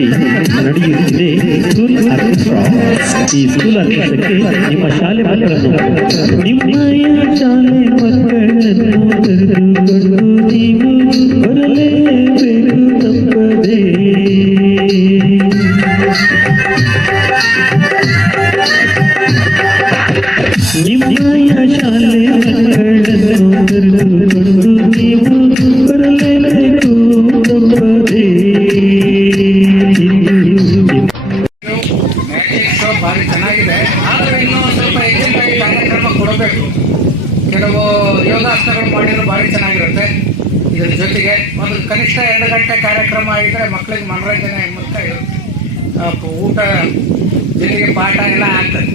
ಕಷ್ಟದಲ್ಲಿ ನಡೆಯುತ್ತಿದೆ school orchestra ಈ ಸ್ಕೂಲ್ ಆರ್ಕೆಸ್ಟ್ರಾಕ್ಕೆ ನಿಮ್ಮ ಶಾಲೆ ಮಕ್ಕಳನ್ನು ನಿಮ್ಮಯ ಶಾಲೆ ಮಕ್ಕಳನ್ನು ಕರೆದುಕೊಂಡು ನೀವು ಬರಲೇಬೇಕು ಒಂದು ಕನಿಷ್ಠ ಎರಡು ಗಂಟೆ ಕಾರ್ಯಕ್ರಮ ಆಗಿದ್ರೆ ಮಕ್ಕಳಿಗೆ ಮನೋರಂಜನೆ ಮತ್ತು ಊಟ ಜೊತೆಗೆ ಪಾಠ ಎಲ್ಲ ಆಗ್ತದೆ.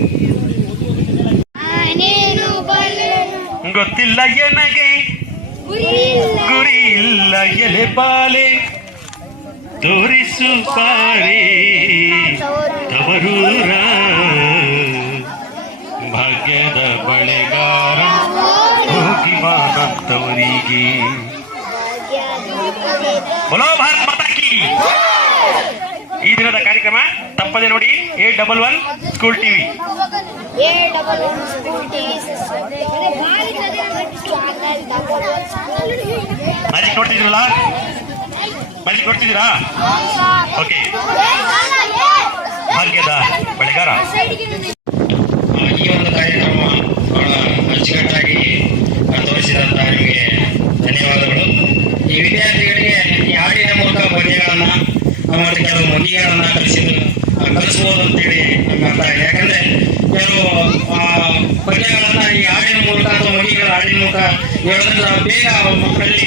ಗೊತ್ತಿಲ್ಲ ಎನಗೆ? ಗುರಿ ಇಲ್ಲ ಎಲೆ ಬಾಲೆ ತೋರಿಸು ಪಾಳೆ ತವರೂರ. ಭಾಗ್ಯದ ಬಳೆಗಾರ. ಹೋಗಿ ಬಾನಂತವರಿಗೆ ಬಲೋ ಭಾರತ್ ಮಾತಾ ಕಿ. ಈ ದಿನದ ಕಾರ್ಯಕ್ರಮ ತಪ್ಪದೆ ನೋಡಿ at double one school TV A double one school TV magic ನೋಡ್ತಿದ್ದೀರಲ್ಲ magic ನೋಡ್ತಿದ್ದೀರಾ ಓಕೆ. ಭಾಗ್ಯದ ಬೆಳೆಗಾರ ಈ ಒಂದು ಕಾರ್ಯಕ್ರಮ ಬಹಳ ಅಚ್ಚುಕಟ್ಟಾಗಿ ತೋರಿಸಿದಂತ ನಿಮಗೆ ಧನ್ಯವಾದಗಳು ಈ ವಿದ್ಯಾರ್ಥಿಗಳಿಗೆ ಈ ಹಾಡಿನ ಮೂಲಕ ಪದ್ಯಗಳನ್ನ ಮತ್ತು ಕೆಲವು ಮಗಿಗಳನ್ನ ಕಲಿಸಿದ ಕಲಿಸ್ಬೋದು ಅಂತೇಳಿ ಆಗಿದೆ ಯಾಕಂದ್ರೆ ಕೆಲವು ಪದ್ಯಗಳನ್ನ ಈ ಹಾಡಿನ ಮೂಲಕ ಅಥವಾ ಮಗಿಗಳ ಹಾಡಿನ ಮೂಲಕ ಹೇಳೋದ್ರಿಂದ ಬೇಗ ಮಕ್ಕಳಲ್ಲಿ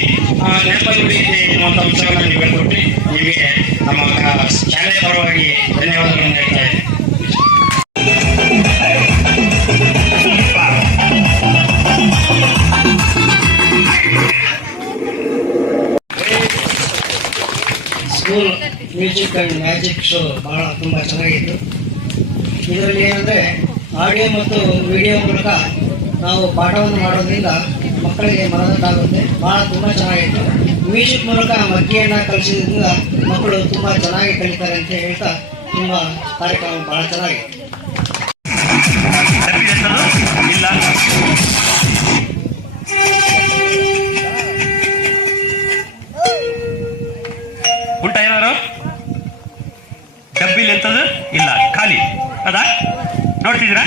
ನೆನಪಲ್ಲಿ ಉಳಿಯುತ್ತೆ ಎನ್ನುವಂಥ ಅಂಶವನ್ನು ನೀವು ಹೇಳ್ಕೊಟ್ರಿ. ನಿಮಗೆ ನಮ್ಮ ಶಾಲೆಯ ಪರವಾಗಿ ಧನ್ಯವಾದಗಳನ್ನು ಹೇಳ್ತಾ ಇದ್ದೀನಿ. ಮ್ಯೂಸಿಕ್ ಆ್ಯಂಡ್ ಮ್ಯಾಜಿಕ್ ಶೋ ಭಾಳ ತುಂಬ ಚೆನ್ನಾಗಿತ್ತು. ಇದರಲ್ಲಿ ಏನಂದರೆ ಆಡಿಯೋ ಮತ್ತು ವಿಡಿಯೋ ಮೂಲಕ ನಾವು ಪಾಠವನ್ನು ಮಾಡೋದ್ರಿಂದ ಮಕ್ಕಳಿಗೆ ಮನದಟ್ಟಾಗುತ್ತೆ. ಭಾಳ ತುಂಬ ಚೆನ್ನಾಗಿತ್ತು. ಮ್ಯೂಸಿಕ್ ಮೂಲಕ ಮಗ್ಗಿಯನ್ನು ಕಲಿಸಿದ್ರಿಂದ ಮಕ್ಕಳು ತುಂಬ ಚೆನ್ನಾಗಿ ಕಲಿತಾರೆ ಅಂತ ಹೇಳ್ತಾ ತುಂಬ ಕಾರ್ಯಕ್ರಮ ಭಾಳ ಚೆನ್ನಾಗಿತ್ತು. ಅದಾ? ನೋಡ್ತಿದ್ದೀರಾ?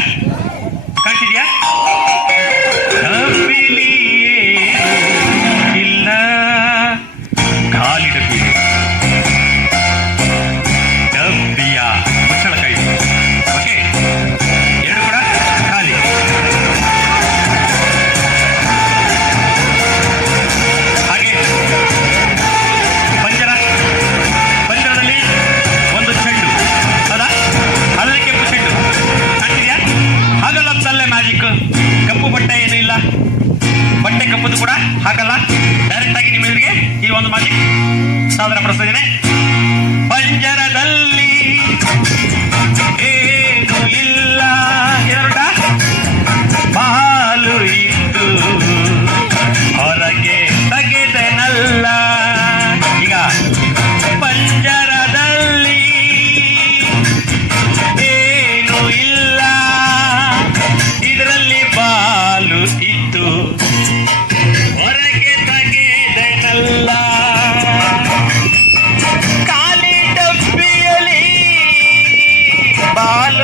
बाल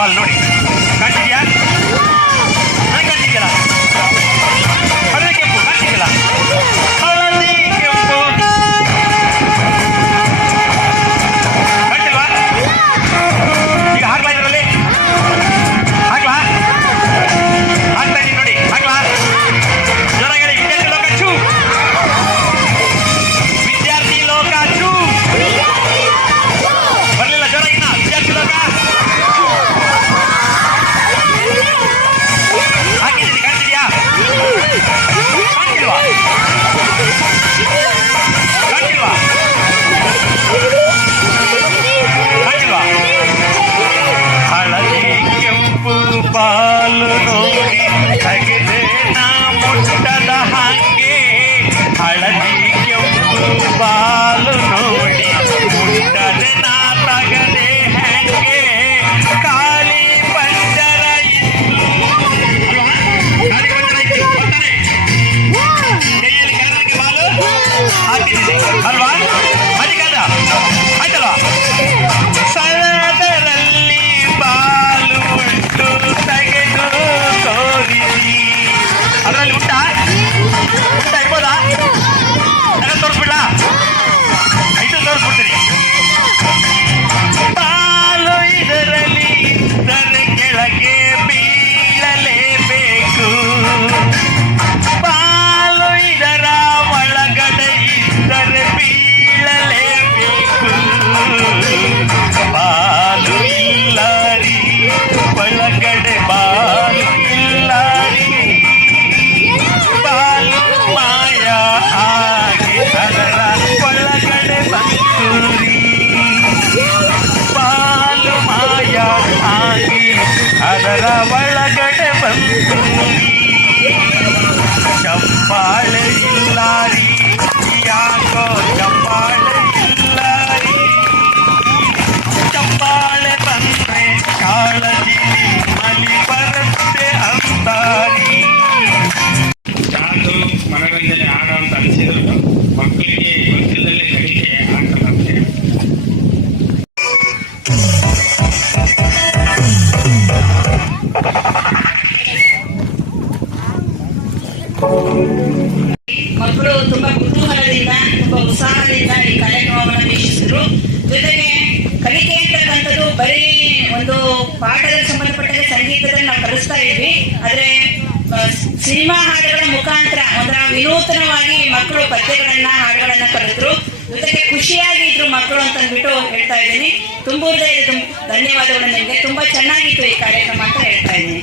ಬಾಲ್ ನೋಡಿ. ಕಟ್ಟಿದ್ಯಾ ಸಿನಿಮಾ ಹಾಡುಗಳ ಮುಖಾಂತರ ಒಂಥರ ವಿನೂತನವಾಗಿ ಮಕ್ಕಳು ಪದ್ಯಗಳನ್ನ, ಹಾಡುಗಳನ್ನ ಕಲಿತರು. ಜೊತೆಗೆ ಖುಷಿಯಾಗಿ ಇದ್ರು ಮಕ್ಕಳು ಅಂತ ಅಂದ್ಬಿಟ್ಟು ಹೇಳ್ತಾ ಇದ್ದೀನಿ. ತುಂಬ ಧನ್ಯವಾದಗಳು ನಿಮಗೆ. ತುಂಬಾ ಚೆನ್ನಾಗಿತ್ತು ಈ ಕಾರ್ಯಕ್ರಮ ಅಂತ ಹೇಳ್ತಾ ಇದ್ದೀನಿ.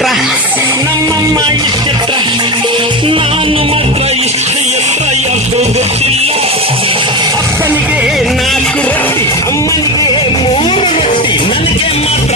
ಎತ್ರ ನಮ್ಮಮ್ಮ ಇಷ್ಟೆತ್ರ ನಾನು ಮಾತ್ರ ಇಷ್ಟ ಎತ್ರ ಯಾರು ಗೊತ್ತಿಲ್ಲ ಅಪ್ಪನಿಗೆ ನಾಲ್ಕು ರೊಟ್ಟಿ ಅಮ್ಮನಿಗೆ ಮೂರು ರೊಟ್ಟಿ ನನಗೆ ಮಾತ್ರ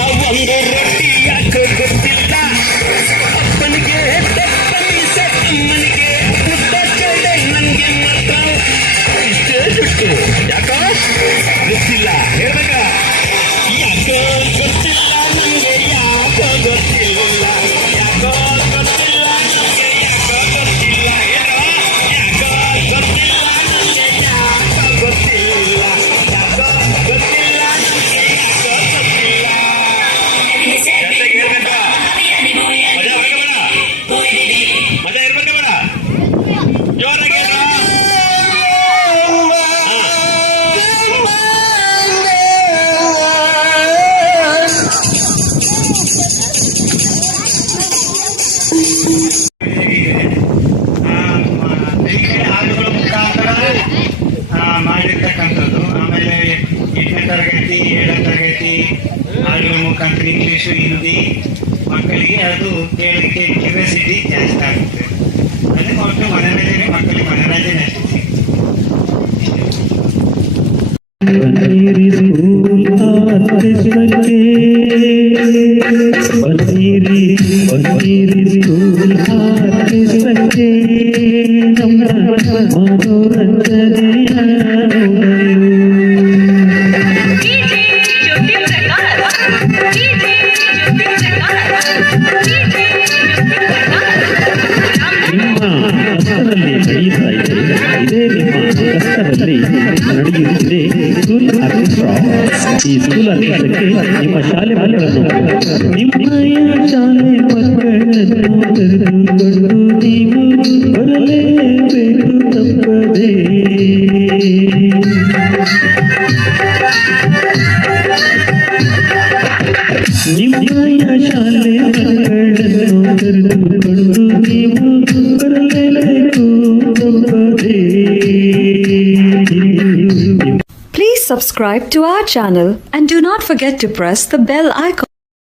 ಇಂಗ್ಲೀಷು ಹಿಂದಿ ಮಕ್ಕಳಿಗೆ ಅದು ಕೇಳಲಿಕ್ಕೆ ಕ್ಯೂರಿಯಾಸಿಟಿ ಜಾಸ್ತಿ ಆಗುತ್ತೆ ಅದೇ ಮಕ್ಕಳು ಮನೋರಂಜನೆ ಮಕ್ಕಳಿಗೆ ಮನೋರಂಜನೆ ಅಷ್ಟೇ ಬನ್ನಿರಿ Please subscribe to our channel not forget to press the bell icon.